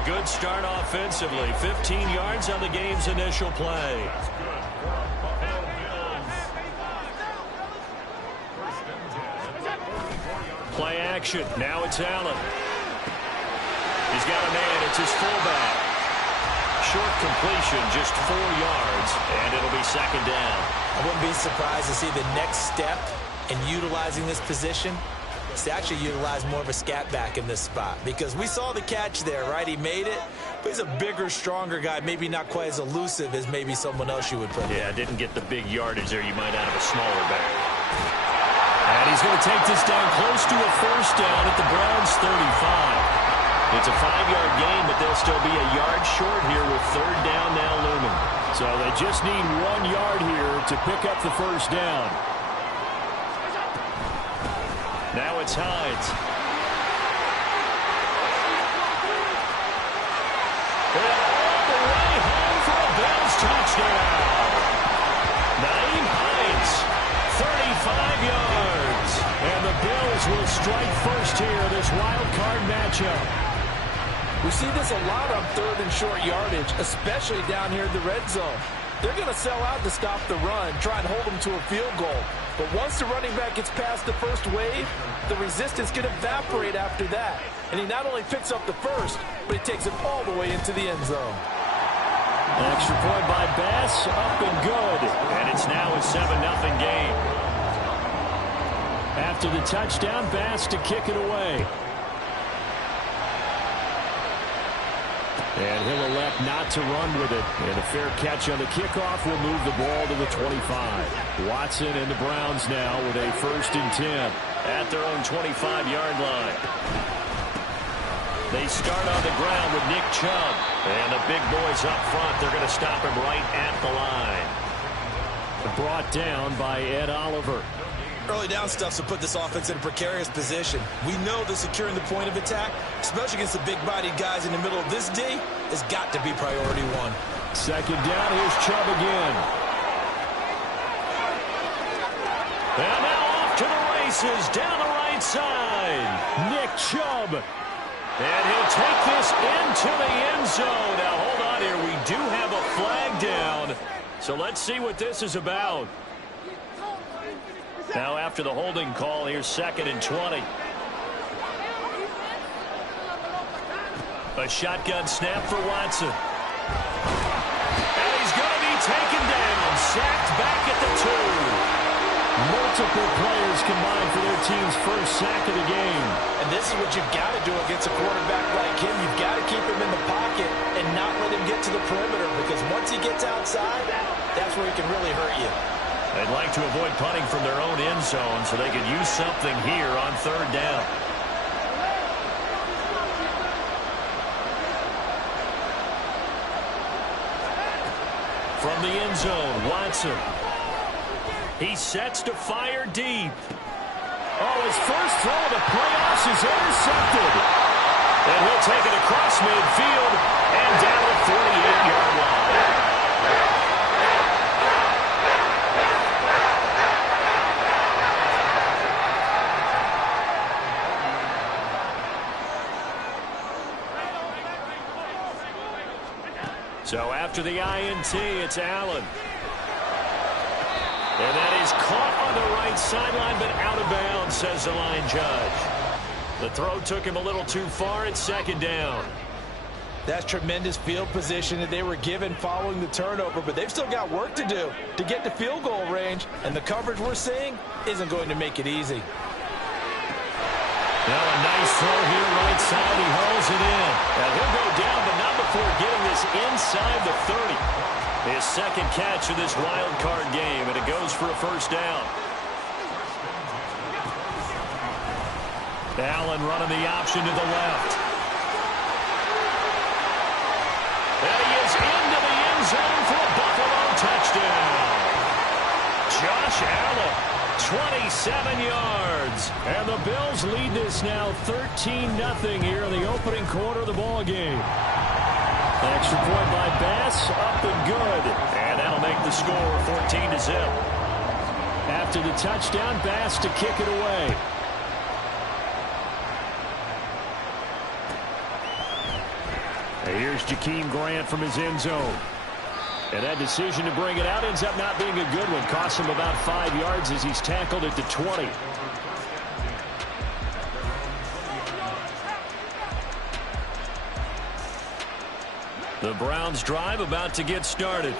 A good start offensively. 15 yards on the game's initial play. Play action. Now it's Allen. He's got a man. It's his fullback. Short completion, just 4 yards, and it'll be second down. I wouldn't be surprised to see the next step in utilizing this position is to actually utilize more of a scat back in this spot, because we saw the catch there, right? He made it, but he's a bigger, stronger guy, maybe not quite as elusive as maybe someone else you would put. Yeah, didn't get the big yardage there you might out of a smaller back. And he's going to take this down close to a first down at the Browns' 35. It's a 5-yard gain, but they'll still be a yard short here with third down now looming. So they just need 1 yard here to pick up the first down. Now it's Hines. And all the way home for a Bills touchdown. Naeem Hines, 35 yards. And the Bills will strike first here, this wild card matchup. We see this a lot on third and short yardage, especially down here in the red zone. They're going to sell out to stop the run, try and hold them to a field goal. But once the running back gets past the first wave, the resistance can evaporate after that. And he not only picks up the first, but he takes it all the way into the end zone. An extra point by Bass, up and good. And it's now a 7-0 game. After the touchdown, Bass to kick it away. And he'll elect not to run with it. And a fair catch on the kickoff will move the ball to the 25. Watson and the Browns now with a 1st and 10. At their own 25-yard line. They start on the ground with Nick Chubb. And the big boys up front, they're going to stop him right at the line. Brought down by Ed Oliver. Early down stuff to put this offense in a precarious position. We know that securing the point of attack, especially against the big-bodied guys in the middle of this D, has got to be priority 1. Second down, here's Chubb again. And now off to the races down the right side. Nick Chubb. And he'll take this into the end zone. Now hold on here. We do have a flag down. So let's see what this is about. Now after the holding call, here's 2nd and 20. A shotgun snap for Watson. And he's going to be taken down. Sacked back at the 2. Multiple players combined for their team's first sack of the game. And this is what you've got to do against a quarterback like him. You've got to keep him in the pocket and not let him get to the perimeter, because once he gets outside, that's where he can really hurt you. They'd like to avoid punting from their own end zone so they could use something here on third down. From the end zone, Watson. He sets to fire deep. Oh, his first throw of the playoffs is intercepted. And he'll take it across midfield and down the 48-yard line. So after the INT, it's Allen. And that is caught on the right sideline, but out of bounds, says the line judge. The throw took him a little too far. It's 2nd down. That's tremendous field position that they were given following the turnover, but they've still got work to do to get to field goal range, and the coverage we're seeing isn't going to make it easy. Now a nice throw here right side. He hauls it in. Now he'll go down, but not before getting this inside the 30. His 2nd catch of this wild card game, and it goes for a first down. Allen running the option to the left. And he is into the end zone for a Buffalo touchdown. Josh Allen. 27 yards. And the Bills lead this now 13-0 here in the opening quarter of the ball game. Extra point by Bass, up and good. And that'll make the score 14-0. After the touchdown, Bass to kick it away. Here's Jakeem Grant from his end zone. And that decision to bring it out ends up not being a good one. Costs him about 5 yards as he's tackled at the 20. The Browns drive about to get started.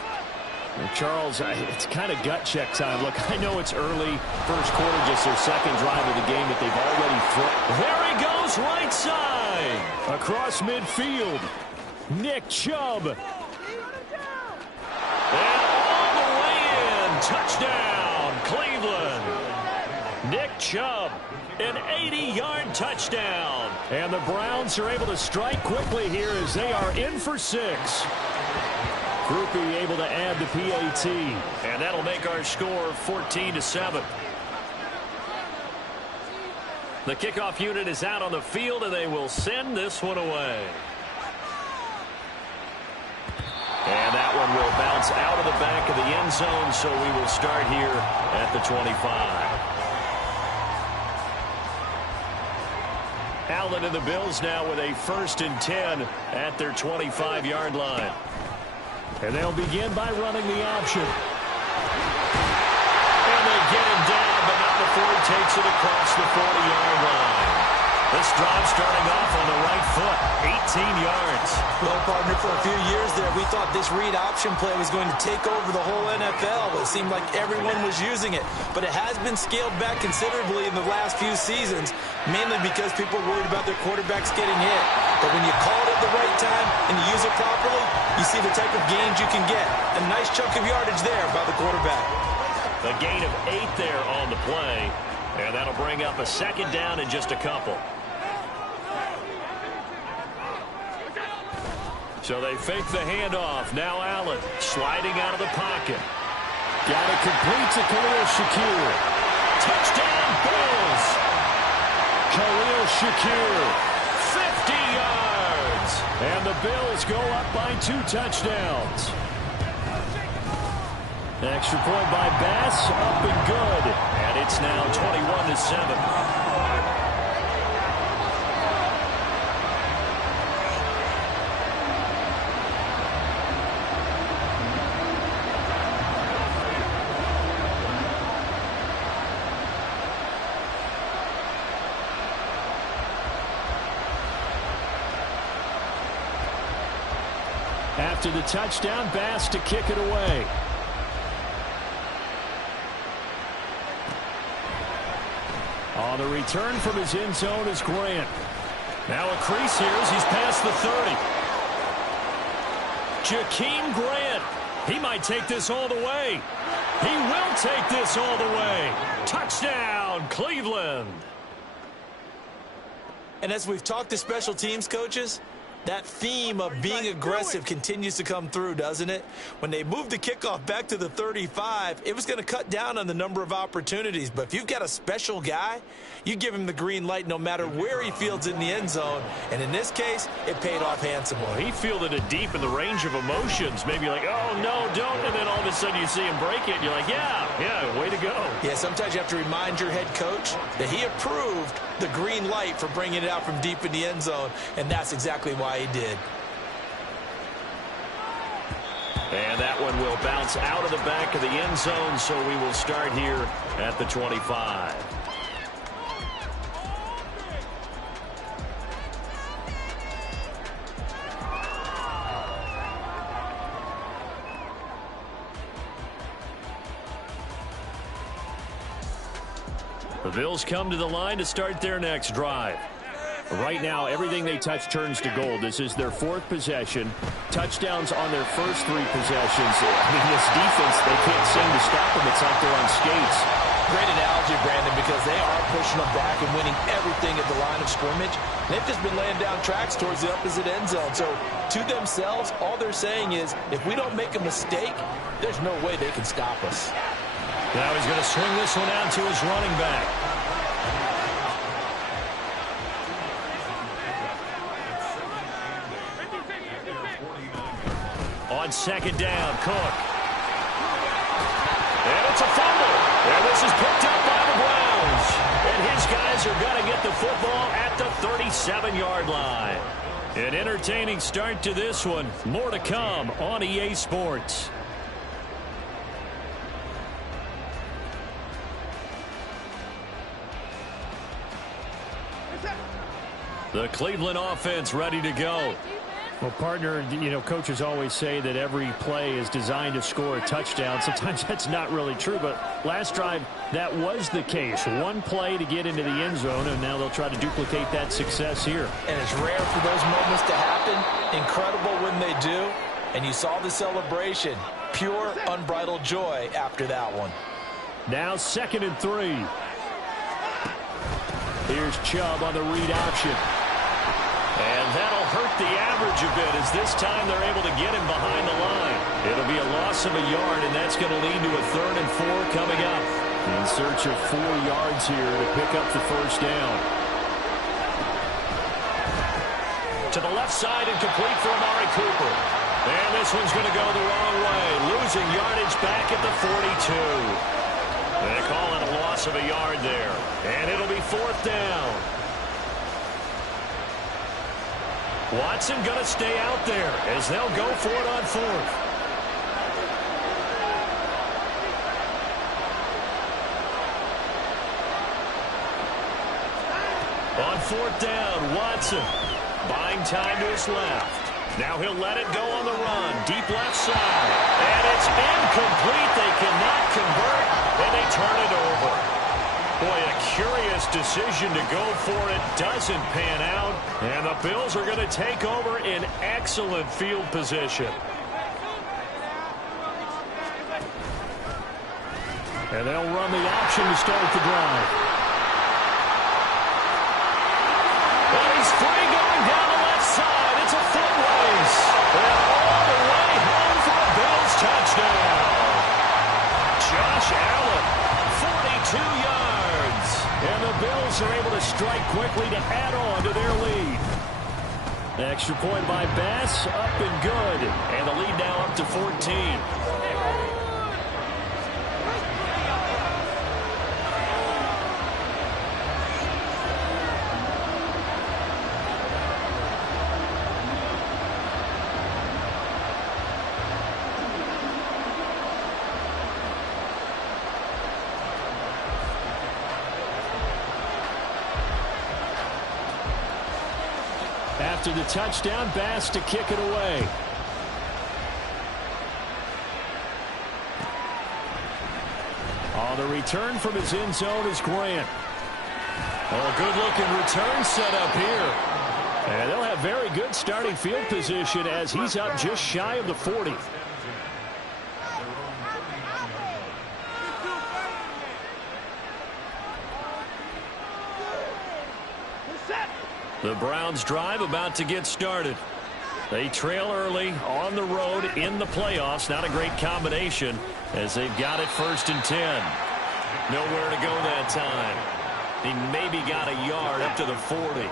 Charles, it's kind of gut check time. Look, I know it's early, first quarter, just their second drive of the game, but they've already thrown. There he goes, right side. Across midfield. Nick Chubb. And all the way in. Touchdown, Cleveland. Nick Chubb, an 80-yard touchdown. And the Browns are able to strike quickly here as they are in for 6. Groupie able to add the PAT. And that'll make our score 14-7. The kickoff unit is out on the field, and they will send this one away. And that one will bounce out of the back of the end zone, so we will start here at the 25. Allen and the Bills now with a 1st and 10 at their 25-yard line. And they'll begin by running the option. And they get him down, but not before he takes it across the 40-yard line. This drive starting off on the right foot, 18 yards. Well, partner, for a few years there, we thought this read option play was going to take over the whole NFL. It seemed like everyone was using it. But it has been scaled back considerably in the last few seasons, mainly because people are worried about their quarterbacks getting hit. But when you call it at the right time and you use it properly, you see the type of gains you can get. A nice chunk of yardage there by the quarterback. A gain of 8 there on the play. And that'll bring up a 2nd down in just a couple. So they fake the handoff. Now Allen sliding out of the pocket. Got it complete to Khalil Shakir. Touchdown Bills. Khalil Shakir, 50 yards. And the Bills go up by 2 touchdowns. Extra point by Bass, up and good. And it's now 21-7. After the touchdown, Bass to kick it away. On the return from his end zone is Grant. Now a crease here as he's past the 30. Jakeem Grant. He might take this all the way. He will take this all the way. Touchdown, Cleveland. And as we've talked to special teams coaches, that theme of being aggressive continues to come through, doesn't it? When they moved the kickoff back to the 35, it was going to cut down on the number of opportunities. But if you've got a special guy, you give him the green light no matter where he fields in the end zone. And in this case, it paid off handsomely. Well, he fielded it deep in the range of emotions. Maybe like, oh, no, don't. And then all of a sudden you see him break it. And you're like, yeah, way to go. Yeah, sometimes you have to remind your head coach that he approved the green light for bringing it out from deep in the end zone. And that's exactly why he did. And that one will bounce out of the back of the end zone, so we will start here at the 25. The Bills come to the line to start their next drive. Right now, everything they touch turns to gold. This is their 4th possession. Touchdowns on their first 3 possessions. I mean, this defense, they can't seem to stop them. It's like they're on skates. Great analogy, Brandon, because they are pushing them back and winning everything at the line of scrimmage. They've just been laying down tracks towards the opposite end zone. So, to themselves, all they're saying is, if we don't make a mistake, there's no way they can stop us. Now he's going to swing this one out to his running back. On 2nd down, Cook. And it's a fumble. And this is picked up by the Browns. And his guys are going to get the football at the 37-yard line. An entertaining start to this one. More to come on EA Sports. The Cleveland offense ready to go. Well, partner, coaches always say that every play is designed to score a touchdown. Sometimes that's not really true, but last drive, that was the case. One play to get into the end zone, and now they'll try to duplicate that success here. And it's rare for those moments to happen. Incredible when they do. And you saw the celebration. Pure, unbridled joy after that one. Now 2nd and 3. Here's Chubb on the read option. And that'll hurt the average a bit as this time they're able to get him behind the line. It'll be a loss of a yard, and that's going to lead to a 3rd and 4 coming up. In search of 4 yards here to pick up the first down. To the left side and complete for Amari Cooper. And this one's going to go the wrong way. Losing yardage back at the 42. They call it a loss of a yard there. And it'll be 4th down. Watson going to stay out there as they'll go for it on 4th. On 4th down, Watson buying time to his left. Now he'll let it go on the run. Deep left side. And it's incomplete. They cannot convert, and they turn it over. Boy, a curious decision to go for it. Doesn't pan out. And the Bills are going to take over in excellent field position. And they'll run the option to start the drive. And he's free going down the left side. It's a foot race. And all the way home for a Bills touchdown. Josh Allen, 42 yards. And the Bills are able to strike quickly to add on to their lead. The extra point by Bass, up and good. And the lead now up to 14. After the touchdown, Bass to kick it away. On the return from his end zone is Grant. Oh, good-looking return set up here. And they'll have very good starting field position as he's up just shy of the 40. The Browns drive about to get started. They trail early on the road in the playoffs. Not a great combination as they've got it 1st and 10. Nowhere to go that time. He maybe got a yard up to the 40.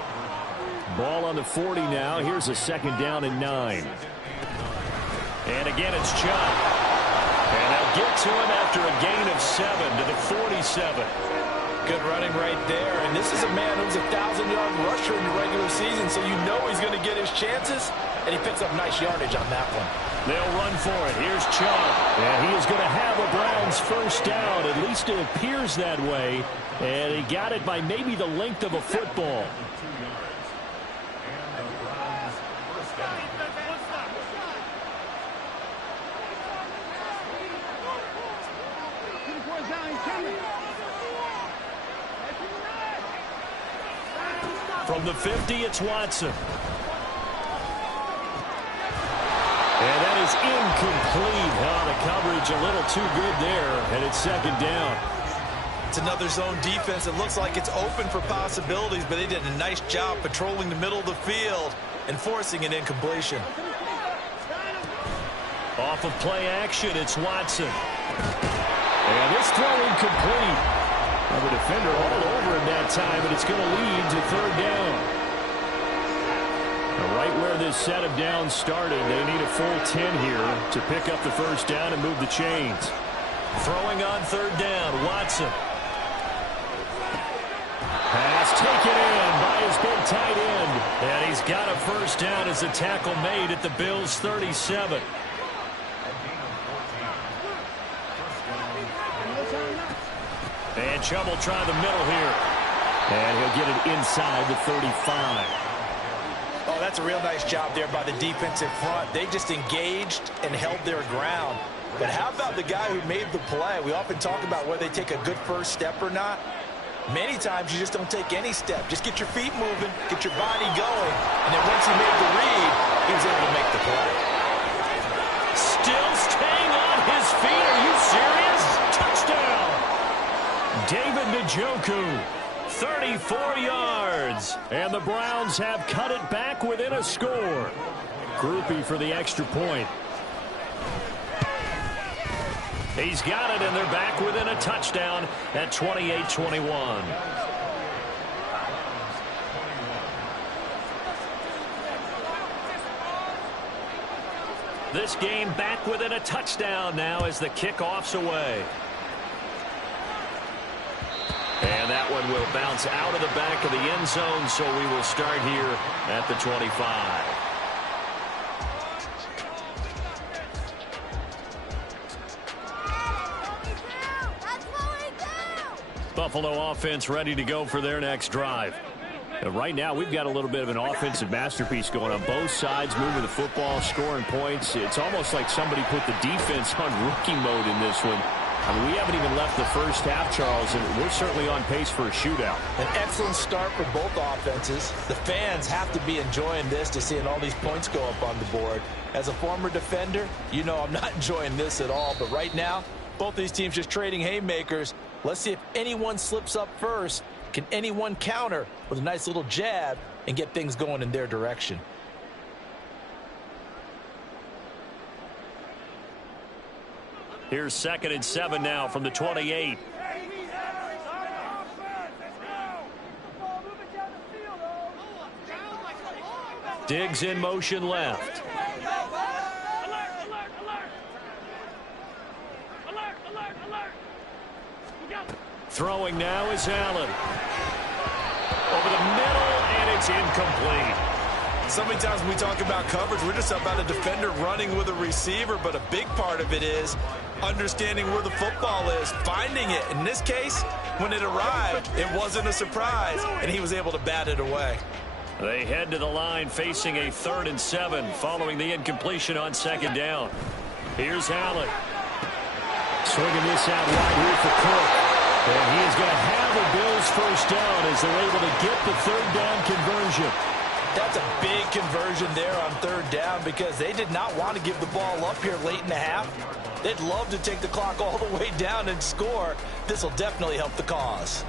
Ball on the 40 now. Here's a 2nd down and 9. And again, it's Chubb. And they'll get to him after a gain of 7 to the 47. Good running right there. And this is a man who's a 1,000-yard rusher in the regular season, so you know he's going to get his chances. And he picks up nice yardage on that one. They'll run for it. Here's Chubb. And he is going to have a Browns 1st down. At least it appears that way. And he got it by maybe the length of a football. From the 50, it's Watson. And that is incomplete. Oh, the coverage a little too good there, and it's 2nd down. It's another zone defense. It looks like it's open for possibilities, but they did a nice job patrolling the middle of the field and forcing an incompletion. Off of play action, it's Watson. And this throw incomplete. Well, the defender all over him that time, and it's going to lead to 3rd down. Now, right where this set of downs started, they need a full 10 here to pick up the 1st down and move the chains. Throwing on 3rd down, Watson. Pass taken in by his big tight end. And he's He's got a first down as the tackle made at the Bills' 37. And Chubb will try the middle here. And he'll get it inside the 35. Oh, that's a real nice job there by the defensive front. They just engaged and held their ground. But how about the guy who made the play? We often talk about whether they take a good first step or not. Many times you just don't take any step. Just get your feet moving, get your body going, and then once he made the read, he was able to make the play. Still staying on his feet. Are you serious? Touchdown. David Njoku, 34 yards. And the Browns have cut it back within a score. Groupie for the extra point. He's got it, and they're back within a touchdown at 28-21. This game back within a touchdown now as the kickoff's away. And that one will bounce out of the back of the end zone, so we will start here at the 25. Buffalo offense ready to go for their next drive. Right now, we've got a little bit of an offensive masterpiece going on both sides, moving the football, scoring points. It's almost like somebody put the defense on rookie mode in this one. I mean, we haven't even left the first half, Charles, and we're certainly on pace for a shootout. An excellent start for both offenses. The fans have to be enjoying this to seeing all these points go up on the board. As a former defender, you know I'm not enjoying this at all. But right now, both these teams just trading haymakers. Let's see if anyone slips up first. Can anyone counter with a nice little jab and get things going in their direction? Here's 2nd and 7 now from the 28. Diggs in motion left. Throwing now is Allen. Over the middle, and it's incomplete. So many times when we talk about coverage, we're just about a defender running with a receiver, but a big part of it is understanding where the football is, finding it. In this case, when it arrived, it wasn't a surprise, and he was able to bat it away. They head to the line facing a 3rd and 7 following the incompletion on 2nd down. Here's Allen. Swinging this out wide here for Cook. And he is going to have the Bills' first down as they're able to get the 3rd down conversion. That's a big conversion there on 3rd down because they did not want to give the ball up here late in the half. They'd love to take the clock all the way down and score. This will definitely help the cause.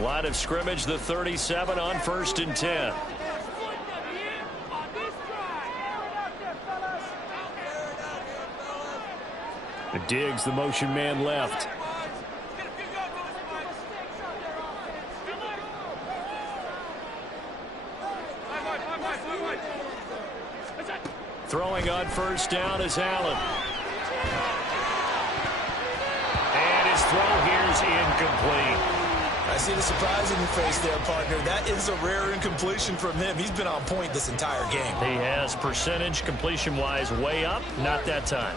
Line of scrimmage, the 37 on 1st and 10. Diggs, the motion man left. Throwing on 1st down is Allen. And his throw here is incomplete. I see the surprise in your face there, partner. That is a rare incompletion from him. He's been on point this entire game. He has percentage completion-wise way up. Not that time.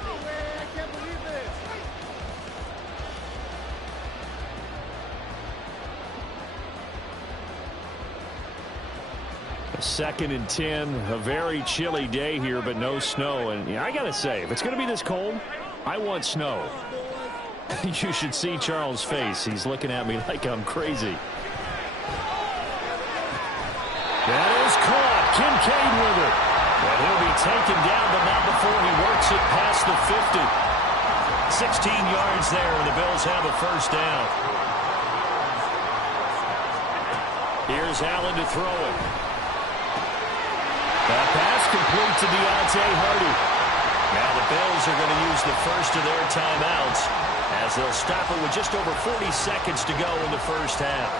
Second and 10, a very chilly day here, but no snow. And I got to say, if it's going to be this cold, I want snow. You should see Charles' face. He's looking at me like I'm crazy. That is caught. Kincaid with it. And he'll be taken down, but not before he works it past the 50. 16 yards there, and the Bills have a first down. Here's Allen to throw it. That pass complete to Deontay Hardy. Now the Bills are going to use the first of their timeouts as they'll stop it with just over 40 seconds to go in the first half.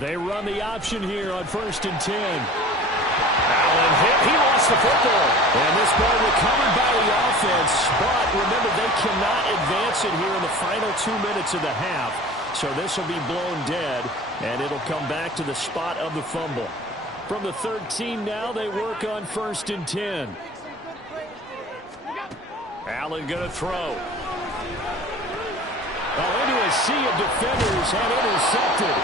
They run the option here on 1st and 10. and hit. He lost the football. And this ball recovered by the offense. But remember, they cannot advance it here in the final 2 minutes of the half. So this will be blown dead, and it'll come back to the spot of the fumble. From the 13 now, they work on 1st and 10. Allen going to throw. Oh, into a sea of defenders and intercepted.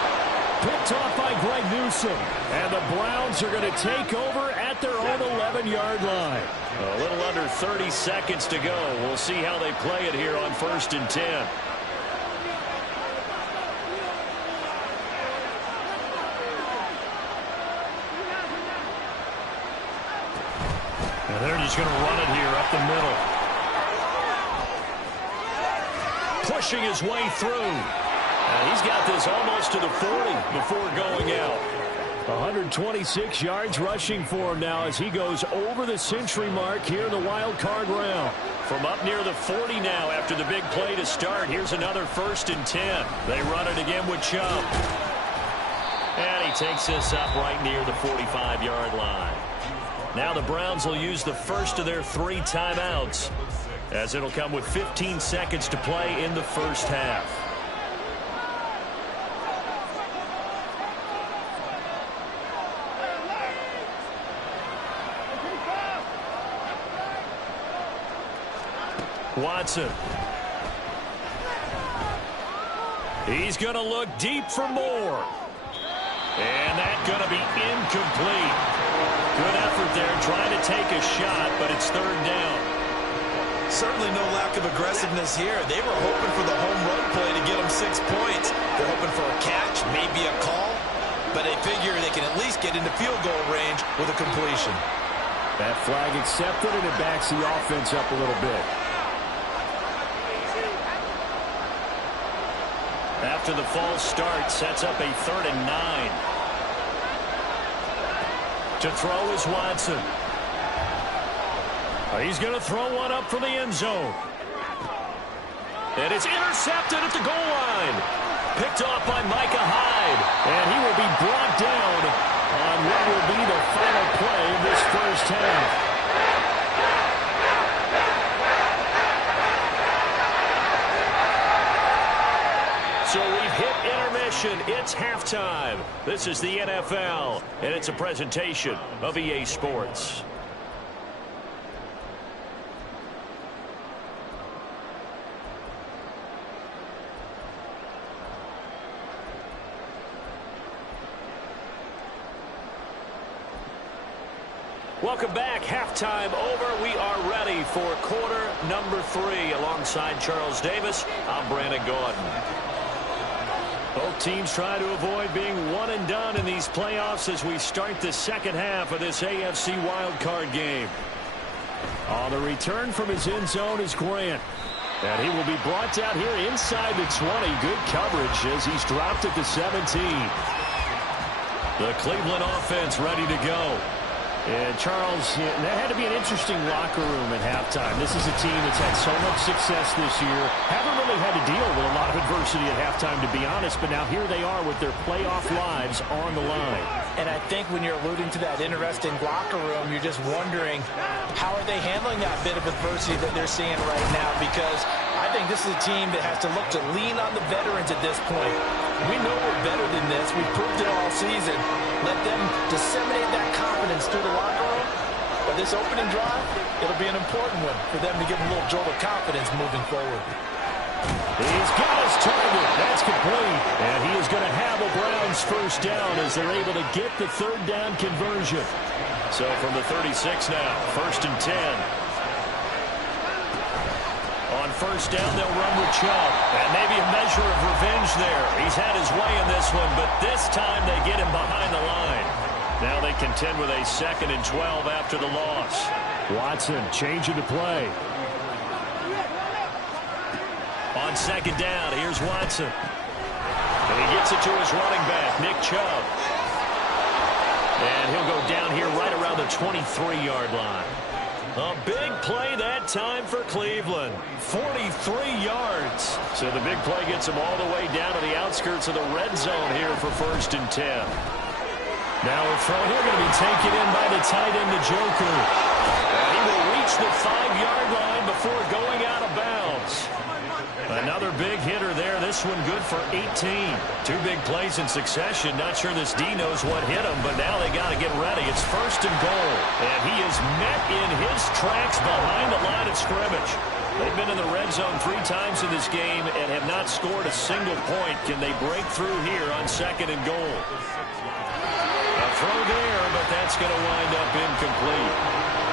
Picked off by Greg Newsome. And the Browns are going to take over at their own 11-yard line. A little under 30 seconds to go. We'll see how they play it here on 1st and 10. And they're just going to run it here up the middle. Pushing his way through. He's got this almost to the 40 before going out. 126 yards rushing for him now as he goes over the century mark here in the wild card round. From up near the 40 now after the big play to start. Here's another 1st and 10. They run it again with Chubb. And he takes this up right near the 45-yard line. Now the Browns will use the first of their 3 timeouts, as it'll come with 15 seconds to play in the first half. Watson. He's going to look deep for more. And that's going to be incomplete. Good effort there, trying to take a shot, but it's 3rd down. Certainly no lack of aggressiveness here. They were hoping for the home run play to get them 6 points. They're hoping for a catch, maybe a call, but they figure they can at least get into field goal range with a completion. That flag accepted, and it backs the offense up a little bit. After the false start, sets up a 3rd and 9. To throw is Watson. He's going to throw one up for the end zone. And it's intercepted at the goal line. Picked off by Micah Hyde. And he will be brought down on what will be the final play of this first half. So we've hit intermission. It's halftime. This is the NFL, and it's a presentation of EA Sports. Welcome back. Halftime over. We are ready for quarter number 3. Alongside Charles Davis, I'm Brandon Gordon. Both teams try to avoid being one and done in these playoffs as we start the second half of this AFC wildcard game. On the return from his end zone is Grant. And he will be brought down here inside the 20. Good coverage as he's dropped at the 17. The Cleveland offense ready to go. And Charles, that had to be an interesting locker room at halftime. This is a team that's had so much success this year. Haven't really had to deal with a lot of adversity at halftime, to be honest. But now here they are with their playoff lives on the line. And I think when you're alluding to that interesting locker room, you're just wondering how are they handling that bit of adversity that they're seeing right now? Because I think this is a team that has to look to lean on the veterans at this point. We know we're better than this. We've proved it all season. Let them disseminate that confidence through the locker room. But this opening drive, it'll be an important one for them to give them a little jolt of confidence moving forward. He's got his target. That's complete. And he is going to have a Browns first down as they're able to get the 3rd down conversion. So from the 36 now, 1st and 10. On 1st down, they'll run with Chubb. And maybe a measure of revenge there. He's had his way in this one, but this time they get him behind the line. Now they contend with a 2nd and 12 after the loss. Watson changing the play. On 2nd down, here's Watson. And he gets it to his running back, Nick Chubb. And he'll go down here right around the 23-yard line. A big play that time for Cleveland. 43 yards. So the big play gets them all the way down to the outskirts of the red zone here for 1st and 10. Now a throw here going to be taken in by the tight end, Njoku. And he will reach the 5-yard line before going out of bounds. Another big hitter there. This one good for 18. 2 big plays in succession. Not sure this D knows what hit him, but now they got to get ready. It's 1st and goal. And he is met in his tracks behind the line of scrimmage. They've been in the red zone 3 times in this game and have not scored a single point. Can they break through here on 2nd and goal? A throw there, but that's going to wind up incomplete.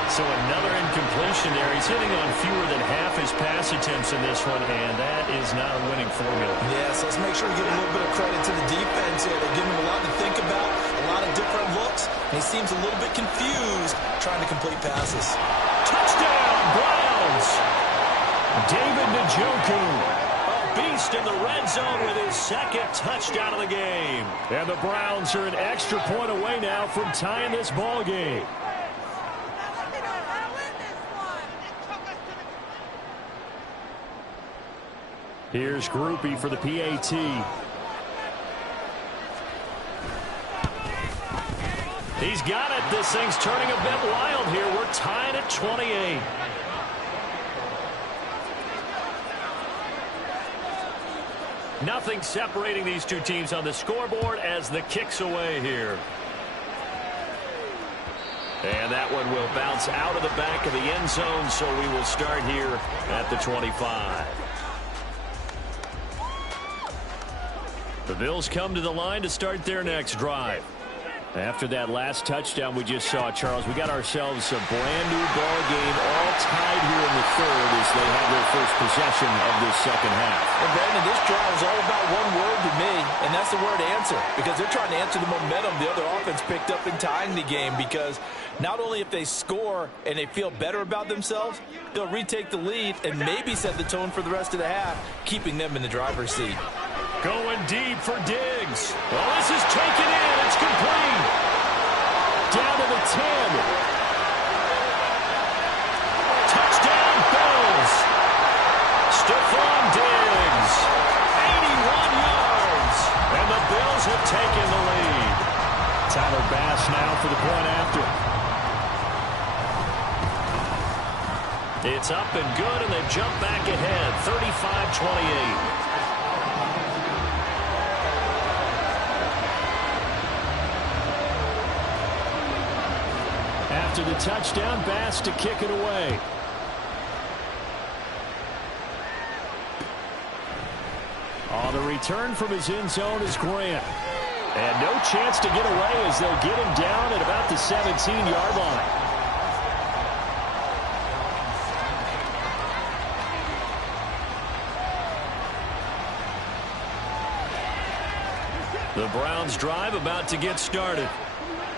So another incompletion there. He's hitting on fewer than half his pass attempts in this one, and that is not a winning formula. Yes, let's make sure we give a little bit of credit to the defense here. They're giving him a lot to think about, a lot of different looks, and he seems a little bit confused trying to complete passes. Touchdown, Browns! David Njoku, a beast in the red zone with his 2nd touchdown of the game. And the Browns are an extra point away now from tying this ball game. Here's Groupie for the PAT. He's got it. This thing's turning a bit wild here. We're tied at 28. Nothing separating these 2 teams on the scoreboard as the kick's away here. And that one will bounce out of the back of the end zone, so we will start here at the 25. The Bills come to the line to start their next drive. After that last touchdown we just saw, Charles, we got ourselves a brand-new ball game all tied here in the 3rd as they have their first possession of this 2nd half. And Brandon, this drive is all about one word to me, and that's the word answer, because they're trying to answer the momentum the other offense picked up in tying the game, because not only if they score and they feel better about themselves, they'll retake the lead and maybe set the tone for the rest of the half, keeping them in the driver's seat. Going deep for Diggs. Well, this is taken in. It's complete. Down to the 10. Touchdown, Bills. Stephon Diggs. 81 yards. And the Bills have taken the lead. Tyler Bass now for the point after. It's up and good, and they've jumped back ahead. 35-28. After the touchdown, Bass to kick it away. On the return from his end zone is Grant. And no chance to get away as they'll get him down at about the 17-yard line. The Browns drive about to get started.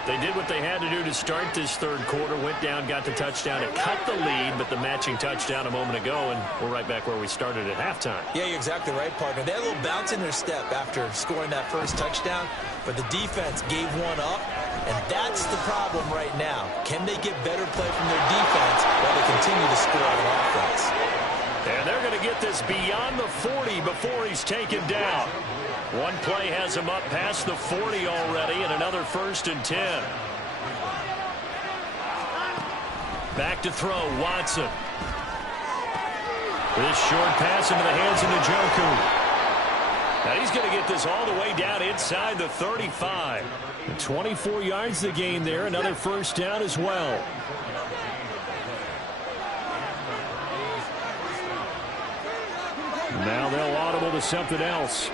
They did what they had to do to start this 3rd quarter. Went down, got the touchdown, and cut the lead, but the matching touchdown a moment ago, and we're right back where we started at halftime. Yeah, you're exactly right, partner. They had a little bounce in their step after scoring that first touchdown, but the defense gave one up, and that's the problem right now. Can they get better play from their defense while they continue to score on offense? And they're going to get this beyond the 40 before he's taken down. One play has him up past the 40 already, and another 1st and 10. Back to throw, Watson. This short pass into the hands of Njoku. Now he's going to get this all the way down inside the 35. 24 yards the game there, another 1st down as well. Now they'll audible to something else.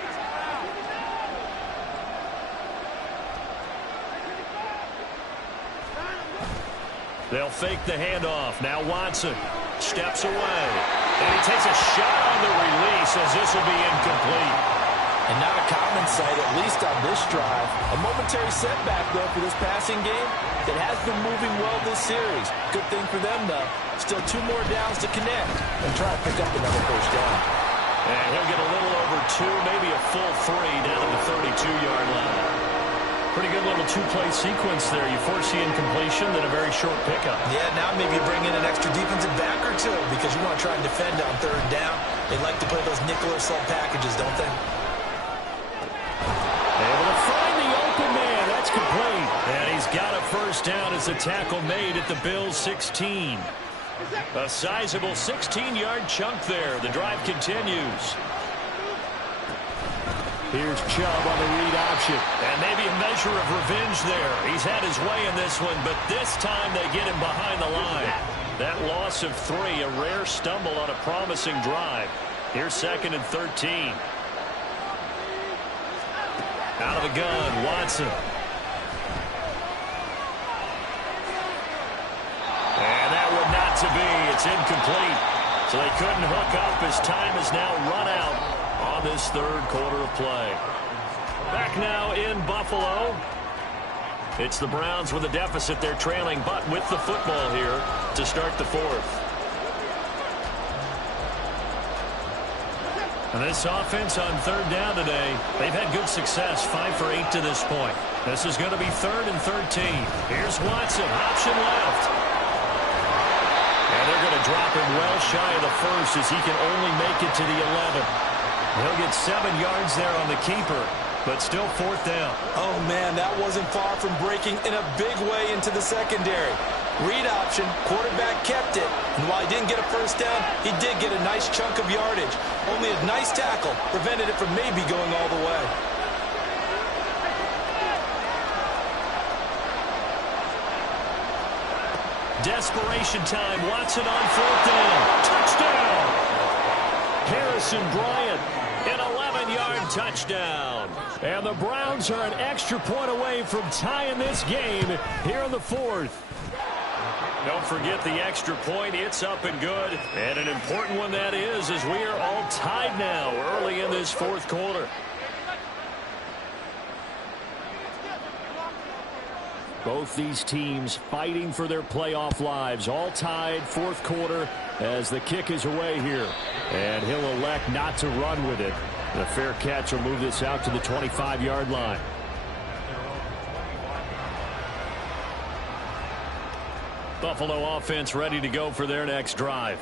They'll fake the handoff. Now Watson steps away. And he takes a shot on the release as this will be incomplete. And not a common sight, at least on this drive. A momentary setback, though, for this passing game that has been moving well this series. Good thing for them, though. Still 2 more downs to connect and try to pick up another 1st down. And he'll get a little over 2, maybe a full 3 down to the 32-yard line. Pretty good little 2-play sequence there. You force the incompletion, then a very short pickup. Yeah, now maybe you bring in an extra defensive back or 2 because you want to try and defend on 3rd down. They like to play those nickel or sub packages, don't they? Able to find the open man. That's complete. first down as the tackle made at the Bills' 16. A sizable 16-yard chunk there. The drive continues. Here's Chubb on the read option. And maybe a measure of revenge there. He's had his way in this one, but this time they get him behind the line. That loss of 3, a rare stumble on a promising drive. Here's 2nd and 13. Out of the gun, Watson. And that would not to be. It's incomplete. So they couldn't hook up as time is now run out on this third quarter of play. Back now in Buffalo. It's the Browns with a deficit. They're trailing, but with the football here to start the fourth. And this offense on third down today, they've had good success, 5 for 8 to this point. This is going to be 3rd and 13. Here's Watson, option left. And they're going to drop him well shy of the first as he can only make it to the 11. He'll get 7 yards there on the keeper, but still 4th down. Oh, man, that wasn't far from breaking in a big way into the secondary. Read option, quarterback kept it, and while he didn't get a first down, he did get a nice chunk of yardage. Only a nice tackle prevented it from maybe going all the way. Desperation time, Watson on 4th down. Touchdown! Harrison Bryant, an 11-yard touchdown. And the Browns are an extra point away from tying this game here in the 4th. Don't forget the extra point. It's up and good. And an important one that is, as we are all tied now early in this 4th quarter. Both these teams fighting for their playoff lives. All tied, 4th quarter as the kick is away here. And he'll elect not to run with it. The fair catch will move this out to the 25-yard line. Buffalo offense ready to go for their next drive.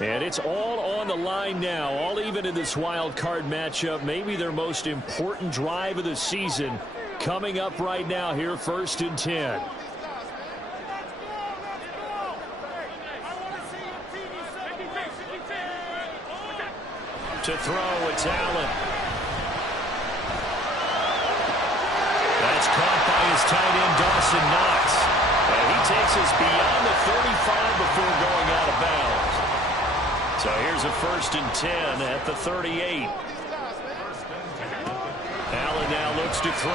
And it's all on the line now, all even in this wild card matchup. Maybe their most important drive of the season coming up right now here, 1st and 10. To throw, it's Allen. That's caught by his tight end, Dawson Knox. And he takes us beyond the 35 before going out of bounds. So here's a 1st and 10 at the 38. Allen now looks to throw.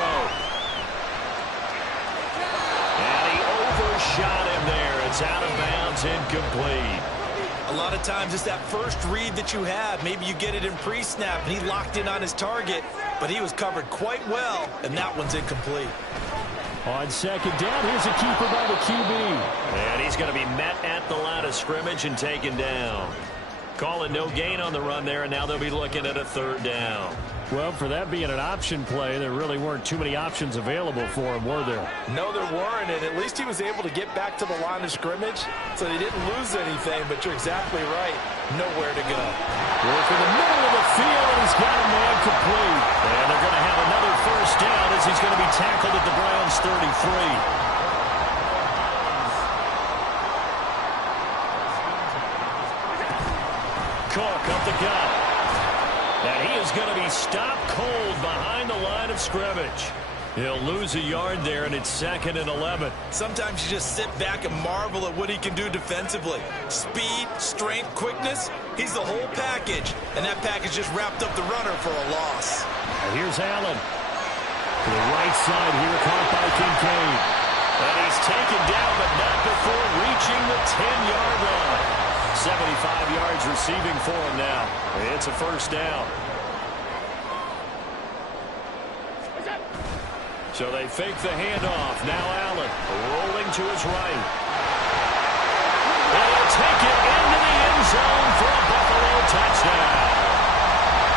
And he overshot him there. It's out of bounds, incomplete. A lot of times it's that first read that you have. Maybe you get it in pre-snap, and he locked in on his target, but he was covered quite well, and that one's incomplete. On 2nd down, here's a keeper by the QB. And he's going to be met at the line of scrimmage and taken down. Call it no gain on the run there, and now they'll be looking at a 3rd down. Well, for that being an option play, there really weren't too many options available for him, were there? No, there weren't, and at least he was able to get back to the line of scrimmage, so he didn't lose anything, but you're exactly right. Nowhere to go. Work in the middle of the field, and he's got a man complete. And they're going to have another 1st down as he's going to be tackled at the Browns' 33. Cook up the gut. And he is going to be stopped cold behind the line of scrimmage. He'll lose a yard there, and it's 2nd and 11. Sometimes you just sit back and marvel at what he can do defensively. Speed, strength, quickness, he's the whole package. And that package just wrapped up the runner for a loss. And here's Allen. To the right side here, caught by Kincaid. And he's taken down, but not before reaching the 10-yard line. 75 yards receiving for him now. It's a 1st down. So they fake the handoff. Now Allen rolling to his right. And he'll take it into the end zone for a Buffalo touchdown.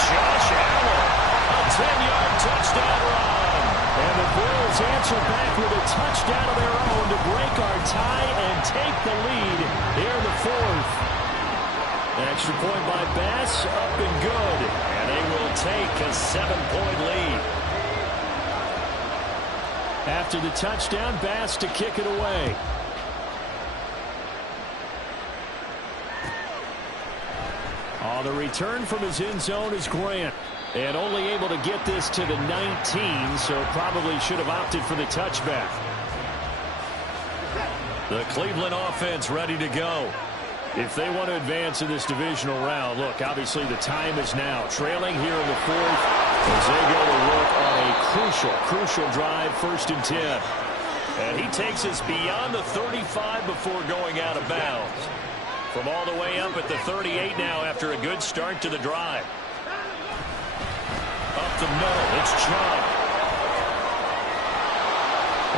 Josh Allen, a 10-yard touchdown run. And the Bills answer back with a touchdown of their own to break our tie and take the lead here in the 4th. Extra point by Bass, up and good. And they will take a 7-point lead. After the touchdown, Bass to kick it away. On the return from his end zone is Grant. And only able to get this to the 19, so probably should have opted for the touchback. The Cleveland offense ready to go. If they want to advance in this divisional round, look, obviously the time is now. Trailing here in the fourth as they go to work on a crucial drive, 1st and 10. And he takes us beyond the 35 before going out of bounds. From all the way up at the 38 now after a good start to the drive. Up the middle, it's Chubb.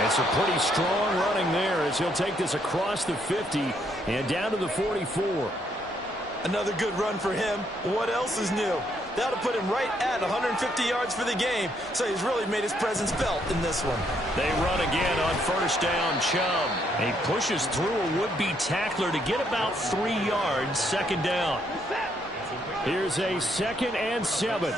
It's a pretty strong running there as he'll take this across the 50 and down to the 44. Another good run for him. What else is new? That'll put him right at 150 yards for the game, so he's really made his presence felt in this one. They run again on 1st down, Chubb. He pushes through a would-be tackler to get about 3 yards, 2nd down. Here's a 2nd and 7.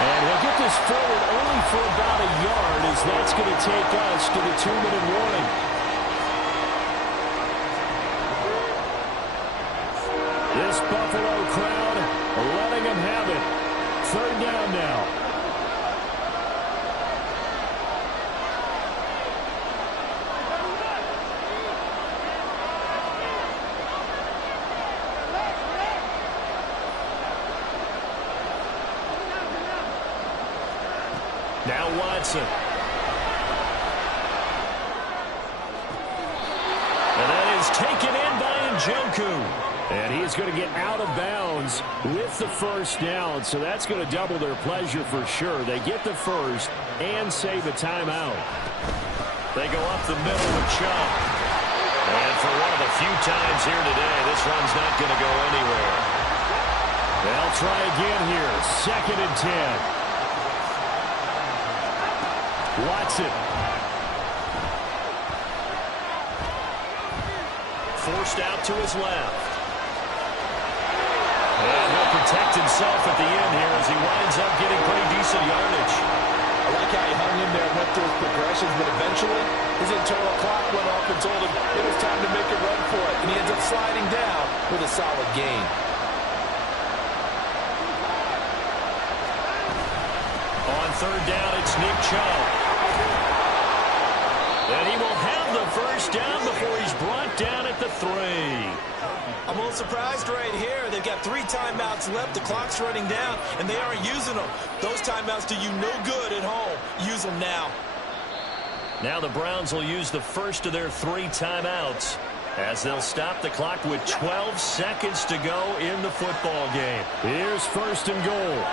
And he'll get this forward only for about a yard, as that's going to take us to the 2-minute warning. This Buffalo crowd letting them have it. 3rd down now. Now Watson. And that is taken in by Njoku. And he is going to get out of bounds with the 1st down, so that's going to double their pleasure for sure. They get the 1st and save a timeout. They go up the middle with Chubb. And for one of the few times here today, this run's not going to go anywhere. They'll try again here. 2nd and 10. Watson. Forced out to his left. And he'll protect himself at the end here as he winds up getting pretty decent yardage. I like how he hung in there and went through his progressions, but eventually his internal clock went off and told him it was time to make a run for it, and he ends up sliding down with a solid gain. On 3rd down, it's Nick Chubb. And he will have the 1st down before he's brought down at the 3. I'm a little surprised right here. They've got 3 timeouts left. The clock's running down, and they aren't using them. Those timeouts do you no good at home. Use them now. Now the Browns will use the 1st of their 3 timeouts as they'll stop the clock with 12 seconds to go in the football game. Here's 1st and goal.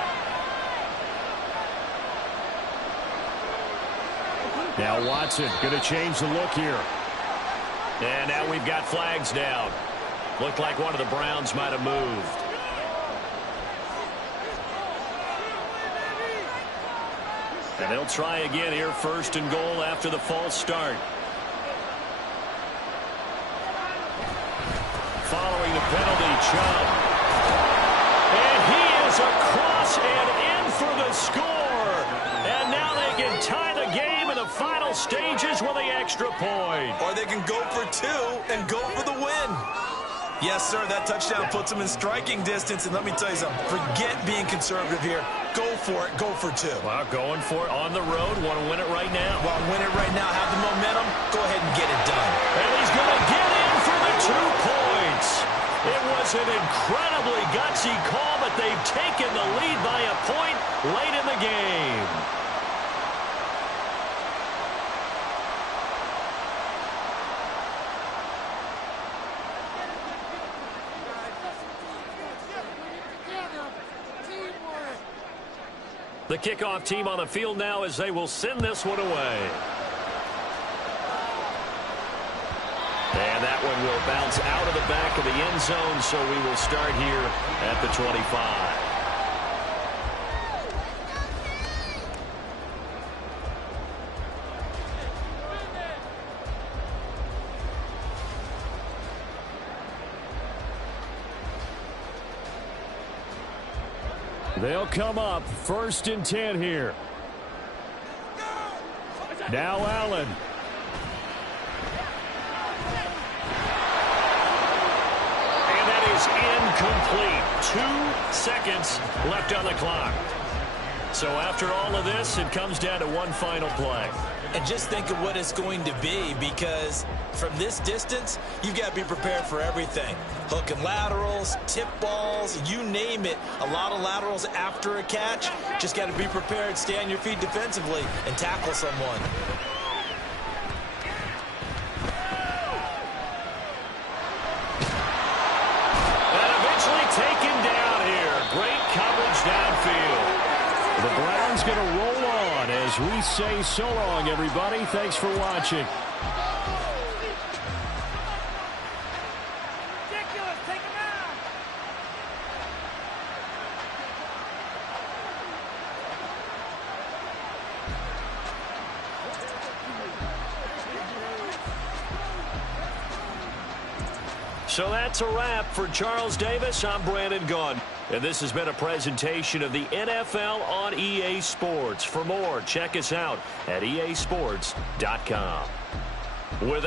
Now Watson going to change the look here. And now we've got flags down. Looked like one of the Browns might have moved. And they'll try again here, 1st and goal after the false start. Following the penalty, Chubb. And he is across and in for the score. And now they can tie the game in the final stages with the extra point. Or they can go for 2 and go for the win. Yes, sir, that touchdown puts them in striking distance. And let me tell you something, forget being conservative here. Go for it, go for 2. Well, going for it on the road. Want to win it right now. Well, win it right now, have the momentum. Go ahead and get it done. And he's going to get in for the 2 points. It was an incredibly gutsy call, but they've taken the lead by a point late in the game. The kickoff team on the field now as they will send this one away. And that one will bounce out of the back of the end zone, so we will start here at the 25. They'll come up 1st and 10 here. Now Allen. And that is incomplete. 2 seconds left on the clock. So after all of this, it comes down to one final play. And just think of what it's going to be, because from this distance, you've got to be prepared for everything. Hook and laterals, tip balls, you name it. A lot of laterals after a catch. Just got to be prepared, stay on your feet defensively, and tackle someone. And eventually taken down here. Great coverage downfield. The Browns going to roll on as we say so long, everybody. Thanks for watching. So that's a wrap for Charles Davis. I'm Brandon Gunn. And this has been a presentation of the NFL on EA Sports. For more, check us out at easports.com. With